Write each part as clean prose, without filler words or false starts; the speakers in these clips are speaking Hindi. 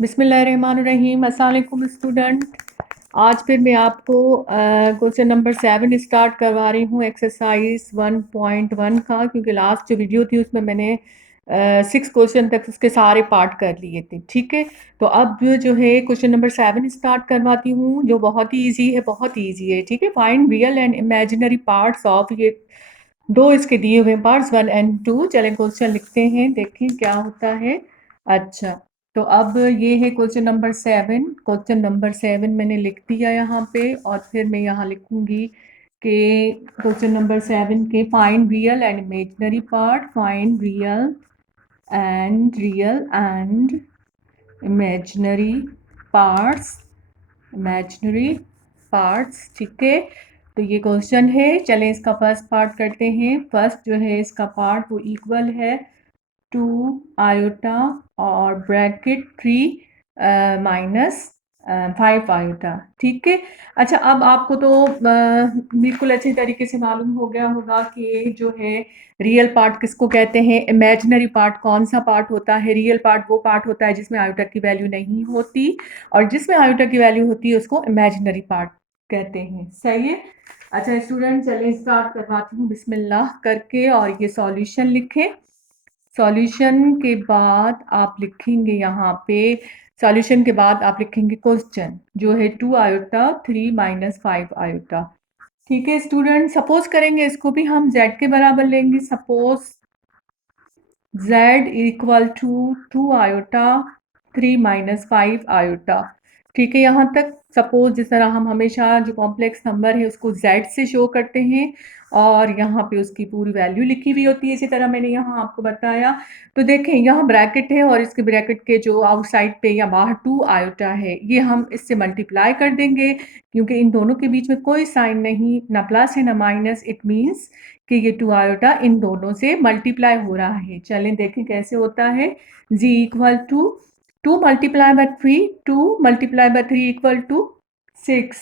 बिस्मिल्लाहिर्रहमानिर्रहीम। अस्सलाम वालेकुम स्टूडेंट। आज फिर मैं आपको क्वेश्चन नंबर 7 स्टार्ट करवा रही हूँ एक्सरसाइज 1.1 का, क्योंकि लास्ट जो वीडियो थी उसमें मैंने 6 क्वेश्चन तक उसके सारे पार्ट कर लिए थे। ठीक है, तो अब जो है क्वेश्चन नंबर 7 स्टार्ट करवाती हूँ, जो बहुत ही ईजी है, बहुत ही ईजी है। ठीक है, find real and imaginary parts of, ये दो इसके दिए हुए पार्ट्स 1 एंड 2। चलें क्वेश्चन लिखते हैं, देखें क्या होता है। अच्छा, तो अब ये है क्वेश्चन नंबर 7। क्वेश्चन नंबर 7 मैंने लिख दिया यहाँ पे, और फिर मैं यहाँ लिखूंगी कि क्वेश्चन नंबर 7 के find real and imaginary part, find real and imaginary parts, imaginary parts. ठीक है, तो ये क्वेश्चन है। चलें इसका फर्स्ट पार्ट करते हैं। फर्स्ट जो है इसका पार्ट वो इक्वल है 2 आयोटा और ब्रैकेट 3 माइनस 5 आयोटा। ठीक है, अच्छा अब आपको तो बिल्कुल अच्छे तरीके से मालूम हो गया होगा कि जो है रियल पार्ट किसको कहते हैं, इमेजिनरी पार्ट कौन सा पार्ट होता है। रियल पार्ट वो पार्ट होता है जिसमें आयोटा की वैल्यू नहीं होती, और जिसमें आयोटा की वैल्यू होती है उसको इमेजिनरी पार्ट कहते हैं। सही है। अच्छा स्टूडेंट, चलिए स्टार्ट करवाती हूँ बिस्मिल्लाह करके, और ये सॉल्यूशन लिखें। सॉल्यूशन के बाद आप लिखेंगे यहाँ पे, सॉल्यूशन के बाद आप लिखेंगे क्वेश्चन जो है 2 आयोटा 3 माइनस 5 आयोटा। ठीक है स्टूडेंट, सपोज करेंगे इसको भी हम z के बराबर लेंगे। Suppose z equal to 2 iota 3 minus 5 iota. ठीक है, यहाँ तक सपोज जिस तरह हम हमेशा जो कॉम्प्लेक्स नंबर है उसको z से शो करते हैं, और यहाँ पे उसकी पूरी वैल्यू लिखी हुई होती है, इसी तरह मैंने यहाँ आपको बताया। तो देखें यहाँ ब्रैकेट है, और इसके ब्रैकेट के जो आउटसाइड पे या बाहर 2 आयोटा है, ये हम इससे मल्टीप्लाई कर देंगे, क्योंकि इन दोनों के बीच में कोई साइन नहीं, ना प्लस है ना माइनस। इट मीन्स कि ये 2 आयोटा इन दोनों से मल्टीप्लाई हो रहा है। चलें देखें कैसे होता है। z equal to 2 multiply by 3, 2 multiply by 3 equal to 6,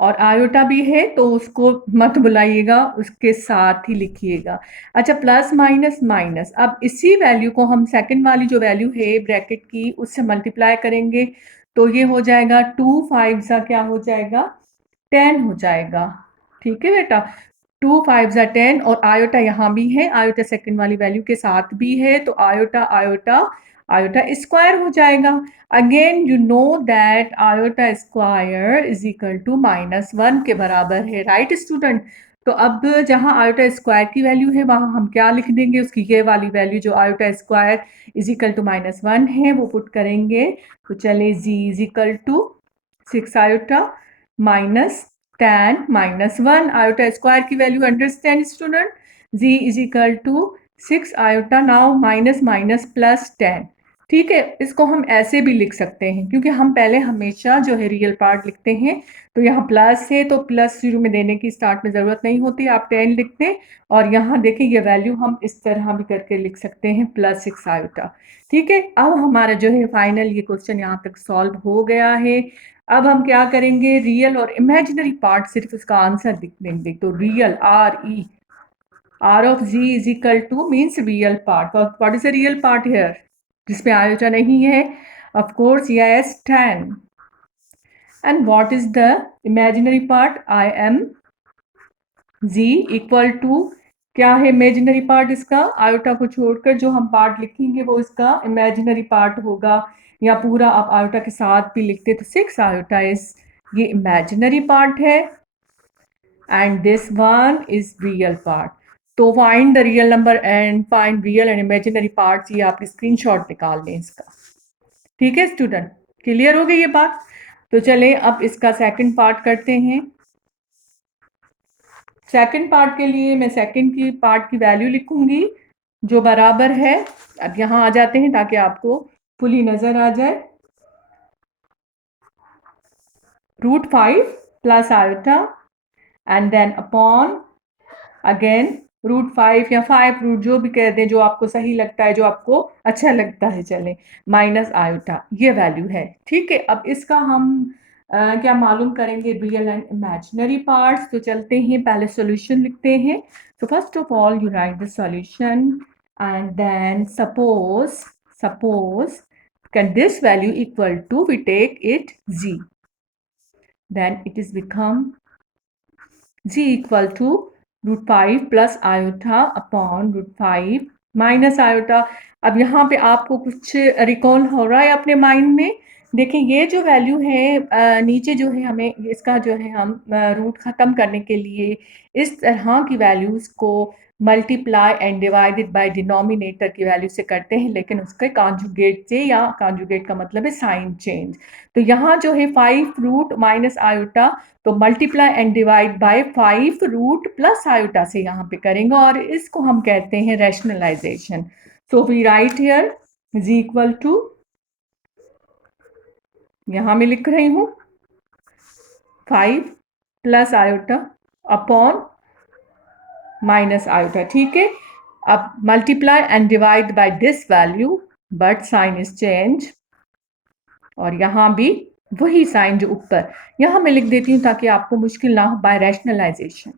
और आयोटा भी है तो उसको मत बुलाइएगा, उसके साथ ही लिखिएगा। अच्छा, प्लस माइनस माइनस, अब इसी वैल्यू को हम सेकंड वाली जो वैल्यू है ब्रैकेट की उससे मल्टीप्लाई करेंगे, तो ये हो जाएगा 2 5 सा क्या हो जाएगा 10 हो जाएगा। ठीक है बेटा, 2 5 ज़ा 10, और आयोटा यहाँ भी है, आयोटा सेकंड वाली वैल्यू के साथ भी है, तो आयोटा आयोटा आयोटा स्क्वायर हो जाएगा। Again you know that iota square is equal to -1 के बराबर है। राइट स्टूडेंट, तो अब जहाँ आयोटा स्क्वायर की वैल्यू है वहाँ हम क्या लिख देंगे, उसकी ये वाली वैल्यू जो iota square is equal to -1 है वो पुट करेंगे। तो चले z is equal to 6 iota minus 10 -1 iota square की value understand student, z is equal to 6 iota now minus minus plus 10। ठीक है, इसको हम ऐसे भी लिख सकते हैं, क्योंकि हम पहले हमेशा जो है रियल पार्ट लिखते हैं, तो यहाँ प्लस है तो प्लस शुरू में देने की स्टार्ट में ज़रूरत नहीं होती, आप 10 लिख दें। और यहाँ देखें ये वैल्यू हम इस तरह भी करके लिख सकते हैं +6 आयोटा। ठीक है, अब हमारा जो है फाइनल ये क्वेश्चन यहाँ तक सॉल्व हो गया है। अब हम क्या करेंगे, रियल और इमेजिनरी पार्ट सिर्फ इसका आंसर लिख देंगे। तो real R of z is equal to means real part. What is a real part here? जिसमें आयोटा नहीं है, of course yes 10. And what is the imaginary part? I am z equal to, क्या है इमेजिनरी पार्ट इसका, आयोटा को छोड़कर जो हम पार्ट लिखेंगे वो इसका इमेजिनरी पार्ट होगा, या पूरा आप आयोटा के साथ भी लिखते तो 6 आयोटा इज ये इमेजिनरी पार्ट है, and this one is real part. तो find the real number and find real and imaginary parts, ये आप स्क्रीनशॉट निकाल लें इसका। ठीक है स्टूडेंट, क्लियर हो गई ये बात। तो चलें अब इसका सेकंड पार्ट करते हैं। सेकंड पार्ट के लिए मैं सेकंड की पार्ट की वैल्यू लिखूंगी जो बराबर है, अब यहाँ आ जाते हैं ताकि आपको फुली नजर आ जाए, √5 plus iota and then upon again √5 या 5 रूट जो भी कह दें, जो आपको सही लगता है, जो आपको अच्छा लगता है, चले माइनस आयोटा, ये वैल्यू है। ठीक है, अब इसका हम क्या मालूम करेंगे, रियल एंड इमेजिनरी पार्ट्स। तो चलते हैं पहले सॉल्यूशन लिखते हैं। तो first of all you write the solution and then suppose can this value equal to, we take it z, then it is become z equal to √5 plus iota upon √5 minus iota. अब यहाँ पे आपको कुछ रिकॉल हो रहा है अपने माइंड में। देखिए ये जो वैल्यू है नीचे जो है हमें इसका जो है हम रूट ख़त्म करने के लिए इस तरह की वैल्यूज़ को multiply and divided by denominator की वैल्यू से करते हैं, लेकिन उसके कॉन्जुगेट से, या कॉन्जुगेट का मतलब है साइन चेंज। तो यहाँ जो है 5 रूट माइनस आयोटा, तो multiply and divide by 5 root plus iota से यहाँ पे करेंगे और इसको हम कहते हैं rationalisation. So we write here is equal to, यहाँ मैं लिख रही हूँ 5 plus iota upon minus iota, ठीक है। अब multiply and divide by this value but sign is change, और यहाँ भी वही साइन जो ऊपर, यहाँ मैं लिख देती हूँ ताकि आपको मुश्किल ना हो, बाय रैशनलाइजेशन,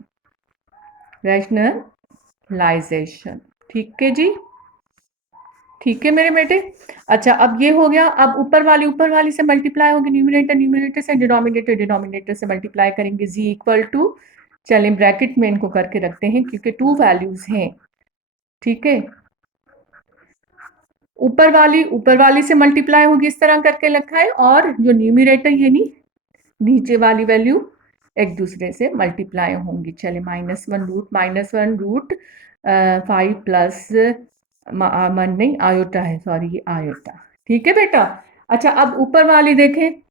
रैशनलाइजेशन, ठीक है जी, ठीक है मेरे बेटे। अच्छा अब ये हो गया। अब ऊपर वाली से मल्टीप्लाई होगी, न्यूमरेटर से, डिनोमिनेटर से मल्टीप्लाई करेंगे, z इक्वल टू, चलें ब्रैकेट में इनको करके रखते हैं क्योंकि 2 वैल्यूज हैं, ठीक है। ऊपर वाली से मल्टीप्लाई होगी, इस तरह करके लिखा है, और जो न्यूमरेटर यानी नीचे वाली वैल्यू एक दूसरे से मल्टीप्लाई होंगी। चले -1 रूट 5 प्लस मन नहीं आयोटा है, सॉरी ये आयोटा, ठीक है बेटा। अच्छा अब ऊपर वाली देखें,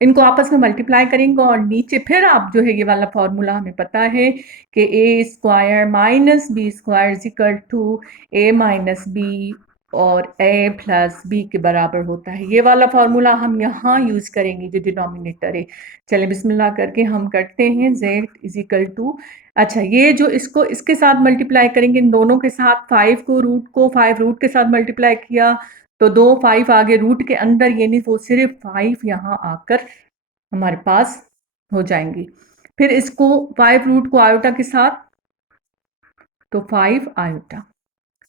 इनको आपस में मल्टीप्लाई करेंगे और नीचे फिर आप जो है ये वाला फॉर्मूला हमें पता है कि a square minus b square is equal to a minus b और a प्लस बी के बराबर होता है। ये वाला फॉर्मूला हम यहाँ यूज़ करेंगे जो डिनोमिनेटर है। चले बिस्मिल्लाह करके हम करते हैं z इज इक्वल टू, अच्छा ये जो इसको इसके साथ मल्टीप्लाई करेंगे, इन दोनों के साथ 5 रूट के साथ मल्टीप्लाई किया तो 2 5 आगे रूट के अंदर, यानी वो सिर्फ 5 यहाँ आकर हमारे पास हो जाएंगी। फिर इसको 5 रूट को आयोटा के साथ, तो 5 आयोटा,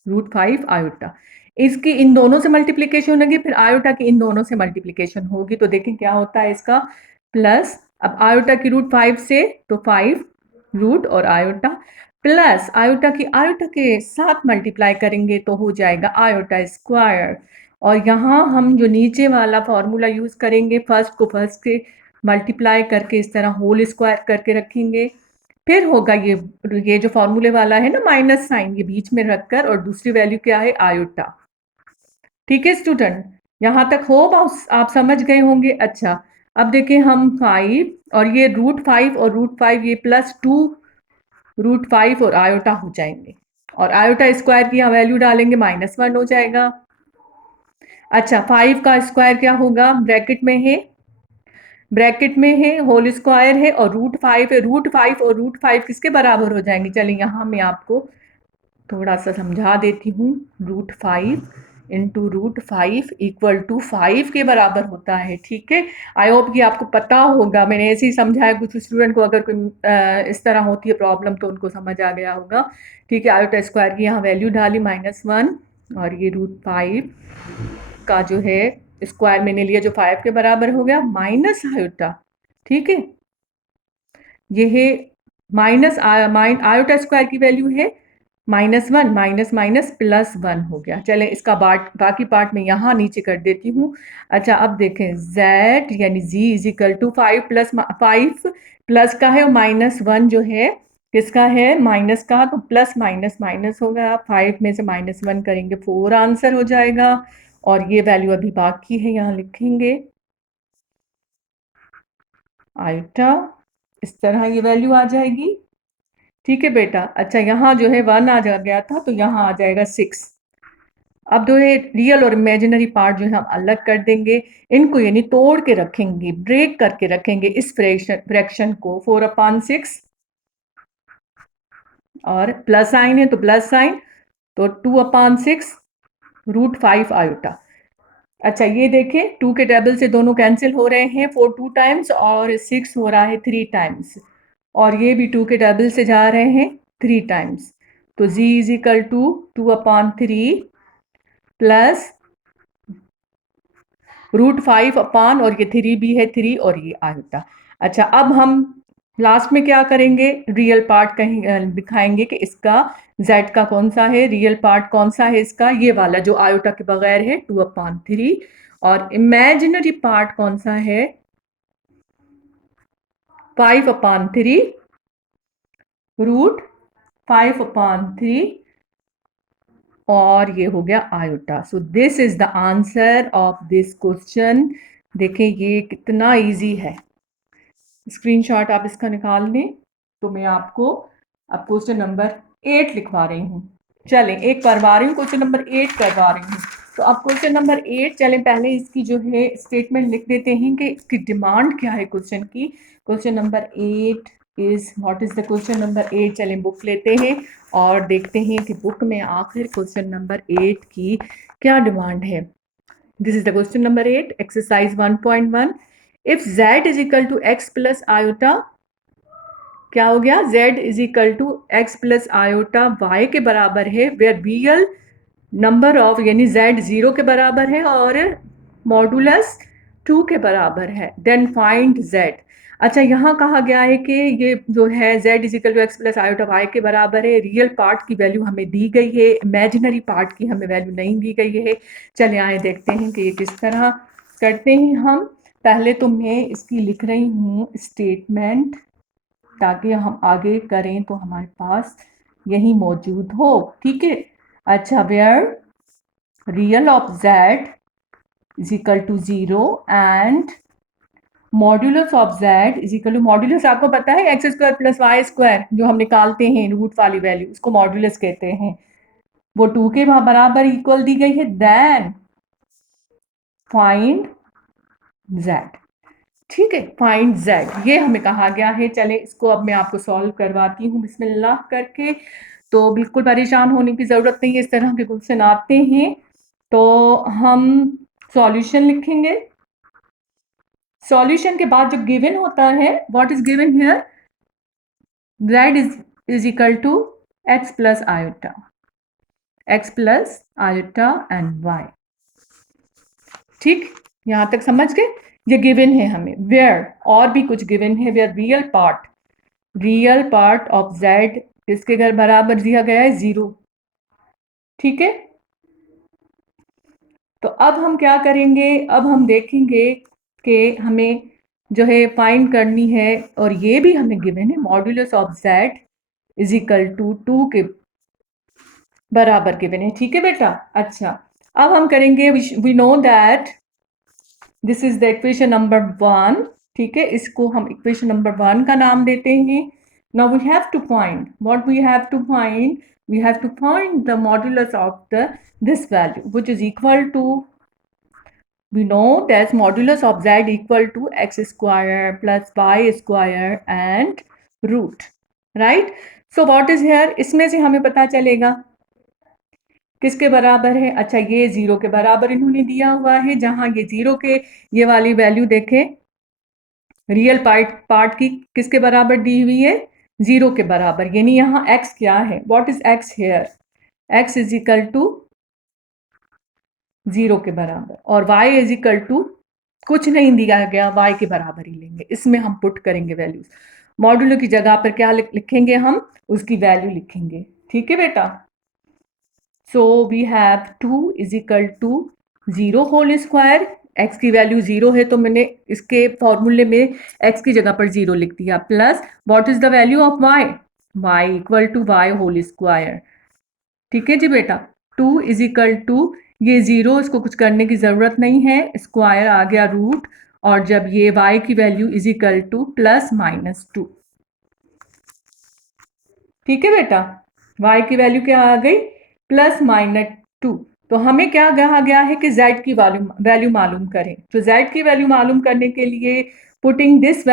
√5 आयोटा, इसकी इन दोनों से मल्टीप्लिकेशन होगी, फिर आयोटा की इन दोनों से मल्टीप्लिकेशन होगी, तो देखें क्या होता है इसका प्लस। अब आयोटा की √5 से तो 5 रूट और आयोटा, प्लस आयोटा के साथ मल्टीप्लाई करेंगे तो हो जाएगा आयोटा स्क्वायर। और यहाँ हम जो नीचे वाला फॉर्मूला यूज़ करेंगे, फर्स्ट को फर्स्ट से मल्टीप्लाई करके इस तरह होल स्क्वायर करके रखेंगे, फिर होगा ये जो फॉर्मूले वाला है ना माइनस साइन, ये बीच में रखकर, और दूसरी वैल्यू क्या है आयोटा, ठीक है स्टूडेंट, यहाँ तक हो आप समझ गए होंगे। अच्छा अब देखें हम 5 और ये √5 और √5 ये +2 √5 और आयोटा हो जाएंगे, और आयोटा स्क्वायर की यहाँ वैल्यू डालेंगे -1 हो जाएगा। अच्छा 5 का स्क्वायर क्या होगा, ब्रैकेट में है होल स्क्वायर है और √5 है, √5 और √5 किसके बराबर हो जाएंगे, चलिए यहाँ मैं आपको थोड़ा सा समझा देती हूँ। √5 इंटू √5 इक्वल टू 5 के बराबर होता है, ठीक है। आई होप कि आपको पता होगा, मैंने ऐसे ही समझाया, कुछ स्टूडेंट को अगर कोई इस तरह होती है प्रॉब्लम तो उनको समझ आ गया होगा, ठीक है। आयोटा स्क्वायर की यहाँ वैल्यू डाली -1, और ये √5 का जो है स्क्वायर मैंने लिया जो 5 के बराबर हो गया, माइनस आयोटा, ठीक है। ये है आयोटा स्क्वायर की वैल्यू है -1, माइनस माइनस +1 हो गया। चलें इसका बाकी पार्ट में यहाँ नीचे कर देती हूँ। अच्छा अब देखें z यानी z is equal to 5 plus का है और -1 जो है किसका है, माइनस का, तो प्लस माइनस माइनस होगा, 5 में से -1 करेंगे 4 आंसर हो जाएगा। और ये वैल्यू अभी बाकी है, यहाँ लिखेंगे आयोटा, इस तरह ये वैल्यू आ जाएगी, ठीक है बेटा। अच्छा यहाँ जो है 1 आ गया था तो यहाँ आ जाएगा 6। अब जो है रियल और इमेजिनरी पार्ट जो है हम अलग कर देंगे, इनको यानी तोड़ के रखेंगे, ब्रेक करके रखेंगे इस फ्रैक्शन को, 4/6, और प्लस साइन है तो प्लस साइन, तो 2/6 √5 आयोटा। अच्छा ये देखें 2 के टेबल से दोनों कैंसिल हो रहे हैं, 4 2 टाइम्स और 6 हो रहा है 3 टाइम्स, और ये भी 2 के टेबल से जा रहे हैं 3 टाइम्स, तो z is equal to 2/3 plus √5 upon, और ये 3 भी है 3, और ये आयोटा। अच्छा, अब हम लास्ट में क्या करेंगे, रियल पार्ट कहीं दिखाएंगे कि इसका z का कौन सा है, रियल पार्ट कौन सा है इसका, ये वाला जो आयोटा के बगैर है 2/3, और इमेजिनरी पार्ट कौन सा है 5/3 √5/3, और ये हो गया iota. So this is the answer of this question. देखें ये कितना इजी है, स्क्रीनशॉट आप इसका निकाल लें। तो मैं आपको अब क्वेश्चन नंबर 8 लिखवा रही हूँ। चलें, एक करवा रही हूँ, क्वेश्चन नंबर 8 करवा रही हूँ। तो अब क्वेश्चन नंबर 8, चलें पहले इसकी जो है स्टेटमेंट लिख देते हैं कि इसकी डिमांड क्या है क्वेश्चन की। Question number 8 is, what is the question number 8। चलें बुक लेते हैं और देखते हैं कि बुक में आखिर क्वेश्चन नंबर 8 की क्या डिमांड है। This is the question number 8, exercise 1.1। If z is equal to x plus iota, क्या हो गया, z is equal to x plus iota y के बराबर है, वेयर रियल नंबर ऑफ, यानी z 0 के बराबर है और मॉडुलस 2 के बराबर है, देन फाइंड z। अच्छा, यहाँ कहा गया है कि ये जो है z is equal to x plus iota y के बराबर है, रियल पार्ट की वैल्यू हमें दी गई है, इमेजिनरी पार्ट की हमें वैल्यू नहीं दी गई है। चलिए आए देखते हैं कि ये किस तरह करते हैं हम। पहले तो मैं इसकी लिख रही हूँ स्टेटमेंट, ताकि हम आगे करें तो हमारे पास यही मौजूद हो, ठीक है। अच्छा, where real of z is equal to 0 and modulus of z is equal to, modulus आपको पता है x square plus y square, जो हम निकालते हैं रूट वाली वैल्यू, उसको मॉड्यूलस कहते हैं, वो 2 के बराबर इक्वल दी गई है, देन फाइंड z। ठीक है, फाइंड z, ये हमें कहा गया है। चले इसको अब मैं आपको सॉल्व करवाती हूँ बिस्मिल्लाह करके। तो बिल्कुल परेशान होने की ज़रूरत नहीं है, इस तरह के क्वेश्चन आते हैं। तो हम सॉल्यूशन लिखेंगे, सॉल्यूशन के बाद जो गिवन होता है, what is given here, z is equal to x plus iota, and y। ठीक, यहां तक समझ गए, ये गिवन है हमें। वेयर, और भी कुछ गिवन है, where real part of z इसके घर बराबर दिया गया है 0। ठीक है, तो अब हम क्या करेंगे, अब हम देखेंगे कि हमें जो है फाइंड करनी है, और ये भी हमें गिवन है, modulus of z is equal to 2 के बराबर गिवन है। ठीक है बेटा। अच्छा, अब हम करेंगे, we know that this is the equation number 1। ठीक है, इसको हम इक्वेशन नंबर 1 का नाम देते हैं। Now we have to find, what we have to find, we have to find the modulus of this value, which is equal to, we know that modulus of z equal to x square plus y square and root, right? So what is here, इसमें से हमें पता चलेगा किसके बराबर है। अच्छा, ये 0 के बराबर इन्होंने दिया हुआ है, जहां ये 0 के ये वाली वैल्यू देखें, रियल पार्ट की किसके बराबर दी हुई है, 0 के बराबर, यानी यहाँ x क्या है, what is x here, x is equal to 0 के बराबर, और y इज इक्वल टू कुछ नहीं दिया गया, y के बराबर ही लेंगे, इसमें हम पुट करेंगे वैल्यूज, मॉड्यूलो की जगह पर क्या लिखेंगे हम, उसकी वैल्यू लिखेंगे। ठीक है बेटा। So we have 2 is equal to 0 whole square, x की वैल्यू 0 है तो मैंने इसके फॉर्मूले में x की जगह पर 0 लिख दिया, plus what is the value of y equal to y whole square. ठीक है जी बेटा, 2 इज इक्वल टू, ये 0, इसको कुछ करने की ज़रूरत नहीं है, स्क्वायर आ गया रूट, और जब ये y की value is equal two plus minus 2। ठीक है बेटा, y की वैल्यू क्या आ गई, प्लस माइनस 2। तो हमें क्या कहा गया है कि z की वैल्यू मालूम करें, तो z की वैल्यू मालूम करने के लिए putting this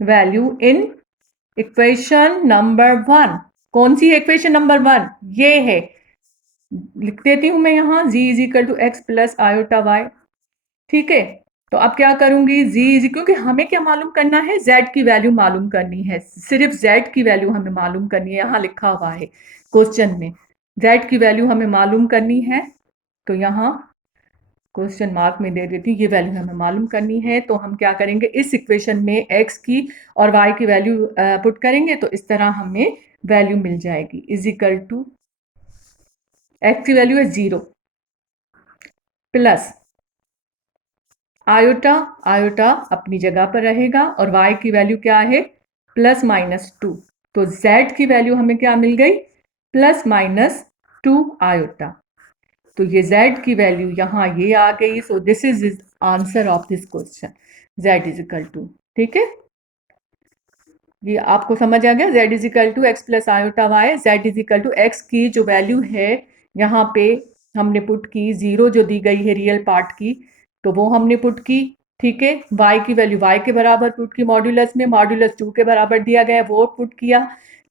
value in equation number 1। कौन सी इक्वेशन नंबर 1, ये है, लिख देती हूं मैं यहाँ, z is equal to x plus iota y. ठीक है, तो अब क्या करूंगी, z इज, क्योंकि हमें क्या मालूम करना है, z की वैल्यू मालूम करनी है, सिर्फ z की वैल्यू हमें मालूम करनी है, यहाँ लिखा हुआ है क्वेश्चन में। z की वैल्यू हमें मालूम करनी है, तो यहाँ क्वेश्चन मार्क में दे देती हूँ, ये वैल्यू हमें मालूम करनी है। तो हम क्या करेंगे, इस इक्वेशन में x की और y की वैल्यू पुट करेंगे, तो इस तरह हमें वैल्यू मिल जाएगी, इज इक्वल टू x की वैल्यू है 0 प्लस आयोटा, आयोटा अपनी जगह पर रहेगा, और y की वैल्यू क्या है, +-2। तो z की वैल्यू हमें क्या मिल गई, +-2 आयोटा। तो ये z की वैल्यू यहाँ ये आ गई। So this is answer of this question, z is equal to, ठीक है, ये आपको समझ आ गया। z is equal to x plus iota y, z is equal to x की जो वैल्यू है यहाँ पे हमने पुट की, 0 जो दी गई है रियल पार्ट की, तो वो हमने पुट की, ठीक है। y की वैल्यू y के बराबर पुट की, मॉड्यूलस में मॉड्यूलस 2 के बराबर दिया गया है वो पुट किया,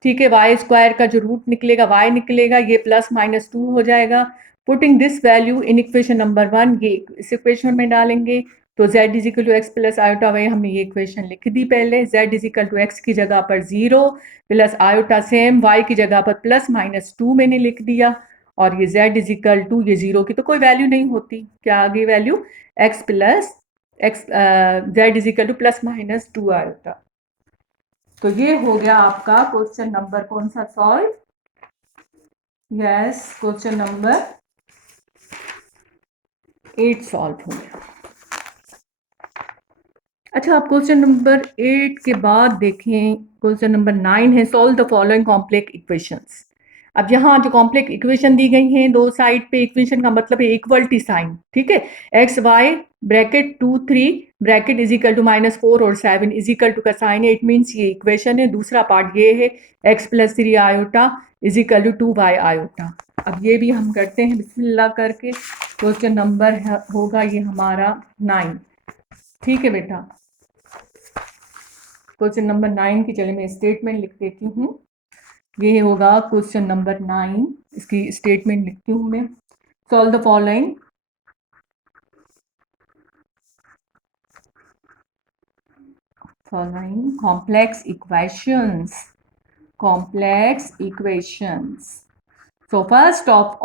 ठीक है। वाई स्क्वायर का जो रूट निकलेगा y निकलेगा, ये +-2 हो जाएगा। Putting this value in equation number 1, ये इस इक्वेशन में डालेंगे, तो z is equal to x plus iota y, हमने ये इक्वेशन लिख दी पहले। z is equal to x की जगह पर 0 प्लस आयोटा सेम, y की जगह पर +-2 मैंने लिख दिया, और ये z इज इक्वल टू, ये 0 की तो कोई वैल्यू नहीं होती, क्या आ गई वैल्यू, x प्लस x, z is equal to +-2 iota. तो ये हो गया आपका क्वेश्चन नंबर कौन सा solve, yes question number 8 solve हो गया। अच्छा, आप क्वेश्चन नंबर 8 के बाद देखें, क्वेश्चन नंबर 9 है, solve the following complex equations. अब यहाँ जो कॉम्प्लेक्स इक्वेशन दी गई हैं, दो साइड पे इक्वेशन का मतलब है इक्वलिटी साइन, ठीक है। X y bracket 2 3 bracket is equal to -4 और 7 इज इक्वल टू का साइन है, इट मीन्स ये इक्वेशन है। दूसरा पार्ट ये है, x plus 3 iota is equal to 2 y iota. अब ये भी हम करते हैं बिस्मिल्लाह करके। क्वेश्चन नंबर होगा ये हमारा 9, ठीक है बेटा। क्वेश्चन नंबर 9 की चलिए मैं स्टेटमेंट लिख देती हूँ। ये होगा क्वेश्चन नंबर 9, इसकी स्टेटमेंट लिखती हूँ मैं। Solve the following complex equations. So first of